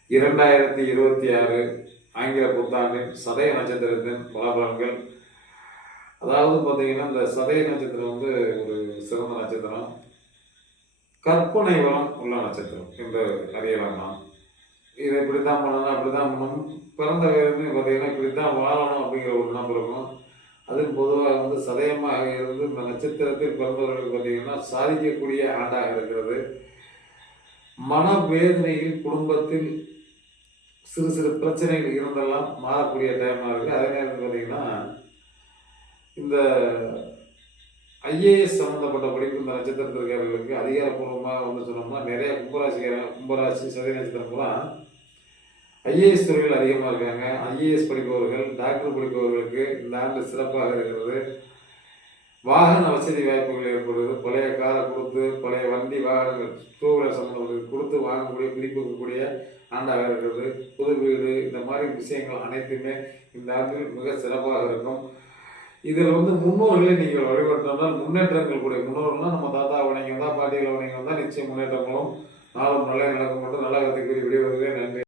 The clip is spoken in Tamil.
2026 ஆங்கில புத்தாண்டின் சதய நட்சத்திரத்தின் பலாபலன்கள். அதாவது பார்த்தீங்கன்னா, இந்த சதய நட்சத்திரம் வந்து ஒரு சிறந்த நட்சத்திரம், கற்பனை வளம் உள்ள நட்சத்திரம் என்று அறியலாம். நாம் இதை இப்படித்தான் பண்ணணும், அப்படித்தான் பண்ணணும், பிறந்த வயதுன்னு பார்த்தீங்கன்னா இப்படித்தான் வாழணும் அப்படிங்கிற ஒரு எண்ணம் இருக்கும். அதுவும் பொதுவாக வந்து சதயமாக இருந்து இந்த நட்சத்திரத்தில் பிறந்தவர்களுக்கு பார்த்தீங்கன்னா சாதிக்கக்கூடிய ஆண்டாக இருக்கிறது. மனவேதனையில் குடும்பத்தில் சிறு சிறு பிரச்சனைகள் இருந்தெல்லாம் மாறக்கூடிய டைமாக இருக்குது. அதே நேரத்தில் பார்த்தீங்கன்னா இந்த ஐஏஎஸ் சம்மந்தப்பட்ட படிப்பு இந்த நட்சத்திரத்திற்காரர்களுக்கு அதிகாரப்பூர்வமாக வந்து சொன்னோம்னா நிறைய கும்பராசி சதய நட்சத்திரம் கூட ஐஏஎஸ் துறையில் அதிகமாக இருக்காங்க. ஐஏஎஸ் படிப்பவர்கள், டாக்டர் படிப்பவர்களுக்கு இந்த ஆண்டு சிறப்பாக இருக்கிறது. வாகன வசதி வாய்ப்புகள் ஏற்படுது. பழைய காரை கொடுத்து, பழைய வண்டி வாகனங்கள், டூ வீலர் சம்மந்தப்பட்டது கொடுத்து வாங்கக்கூடிய பிடிப்புக்கக்கூடிய ஆண்டாக இருக்கிறது. புது வீடு, இந்த மாதிரி விஷயங்கள் அனைத்துமே இந்த ஆண்டில் மிக சிறப்பாக இருக்கும். இதில் வந்து முன்னோர்களை நீங்கள் வழிபட்டால் முன்னேற்றங்கள் கூடிய முன்னோர்கள்லாம் நம்ம தாத்தா வணங்கி வந்தால், பாட்டிகளை வணங்கி வந்தால் நிச்சயம் முன்னேற்றங்களும் நாளும் நல்லா நடக்கும் மட்டும் நல்ல கருத்தை கூறி விடைபெறுகிறேன். நன்றி.